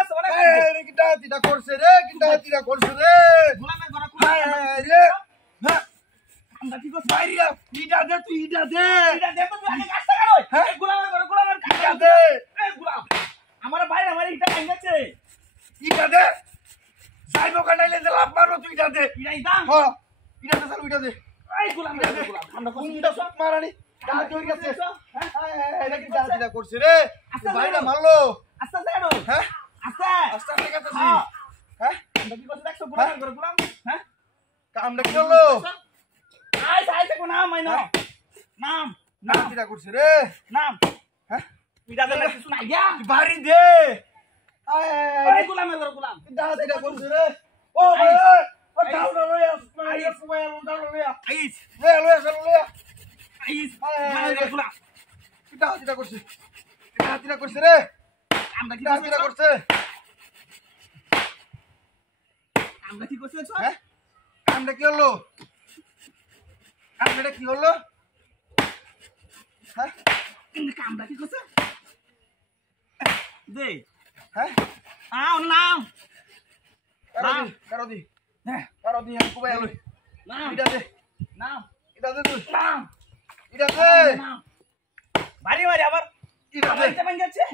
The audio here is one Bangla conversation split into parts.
আছে অনেক রে কিটা তিটা করছে রে কিটা তিটা করছে রে গোলামের ঘরে রে হ্যাঁ আমরা কি করছ বাইরিয়া ইটা দে তুই ইটা দে এটা দে তো তুই আগে কাজটা করো হ্যাঁ? এই গোলামের ঘরে গোলামের ইটা দে এই গোলাম আমার বাইরে আমার ইটা ভাঙছে ইটা দে সাইবো কাটাইলে যে লাভ মারো তুই ইটা দে ইটা দাম হ্যাঁ ইটা দে স্যার ইটা দে এই গোলামের ঘরে গোলাম আমরা কোনটা সব মারানি কাজ হয়ে গেছে হ্যাঁ এটা কি দাদিটা করছে রে বাইরে মারলো আস্তে আস্তে কাটো হ্যাঁ আস্তে আস্তে আস্তে কাটতেছি হ্যাঁ হ্যাঁ আমরা কি করছ দেখছো গোলামের ঘরে গোলাম হ্যাঁ কামটা কি হলো আই আই দেখো নাম মাইনো নাম নাম দাদিটা করছে রে নাম হ্যাঁ ইটা দে কিছু নাই গিয়া বাড়ি দে এই গোলামের ঘরে গোলাম দাদিটা করছে রে ও ভাই ও দাউরা লইয়া আইয়া সময় দাউরা লইয়া আইস লইয়া লইয়া আইস গোলামের ঘরে গোলাম দাদিটা করছে দাদিটা করছে রে আমরা কি দাদিটা করছে আমরা কি করছ হ্যাঁ কামটা কি হলো কামটা কি হলো হ্যাঁ কিন্তু আমরা কি করছ দে হ্যাঁ আও নাম কারো দি হ্যাঁ কারো দি আমি কুবাই লই নাম ইটা দে নাম ইটা দে তুই নাম ইটা দে নাম বাড়ি বাড়ি আবার ইটা দে আইতে ভাঙছে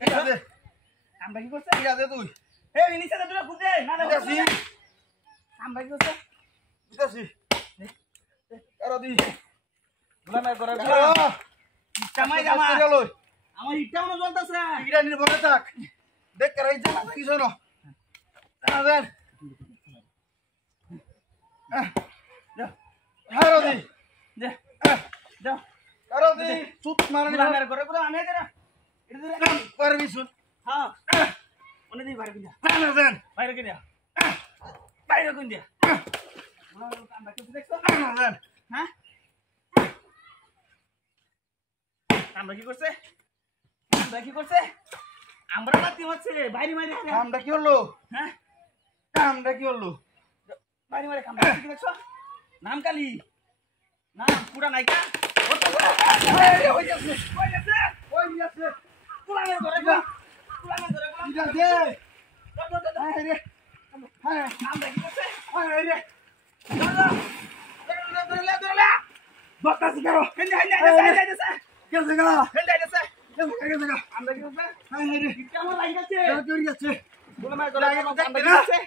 ইটা দে আমরা কি করছ ইটা দে তুই এই নিচে দুটো খুঁজে না না ইটাছি আমরা কি করছ ইটাছি কারো দি গোলামের ঘরে কারো জামাই জামা লই আমার ইটা মনে জ্বলতাছে ইটা নিয়ে বসে থাক দেখ কারাই জানা কিছু না দেন কারো দি দে দাও কারো দি সুত মারানি গোলামের ঘরে গোলাম আমি এরা এটা দে পারবি সুত হ্যাঁ ওনে দি বাইরে কিনা দেন বাইরে কিনা বাইরে কোন দিয়া আমরা কি দেখছ দেন হ্যাঁ আমরা কি করছে আমরা কি করছে আমরা বাতি হচ্ছে বাইরে বাইরে কামটা কি হলো হ্যাঁ কামটা কি হলো বাইরে বাইরে কামটা কি দেখছ নাম কালি নাম পুরা নাইকা ওই যাচ্ছে কই গেছে ওই যাচ্ছে গোলামের ঘরে গোলাম গোলামের ঘরে গোলাম ইটা দে হ্যাঁ রে হ্যাঁ আমরা কি করছে হ্যাঁ রে ধরলা বাতাসি করো হেন্দে হেন্দে হেন্দে কেসে গা হেন্দে হেন্দে কেসে গা আমরা কি করছে হ্যাঁ রে কেমন লাগছে চোর যাচ্ছে গোলামের ঘরে আমরা কি করছে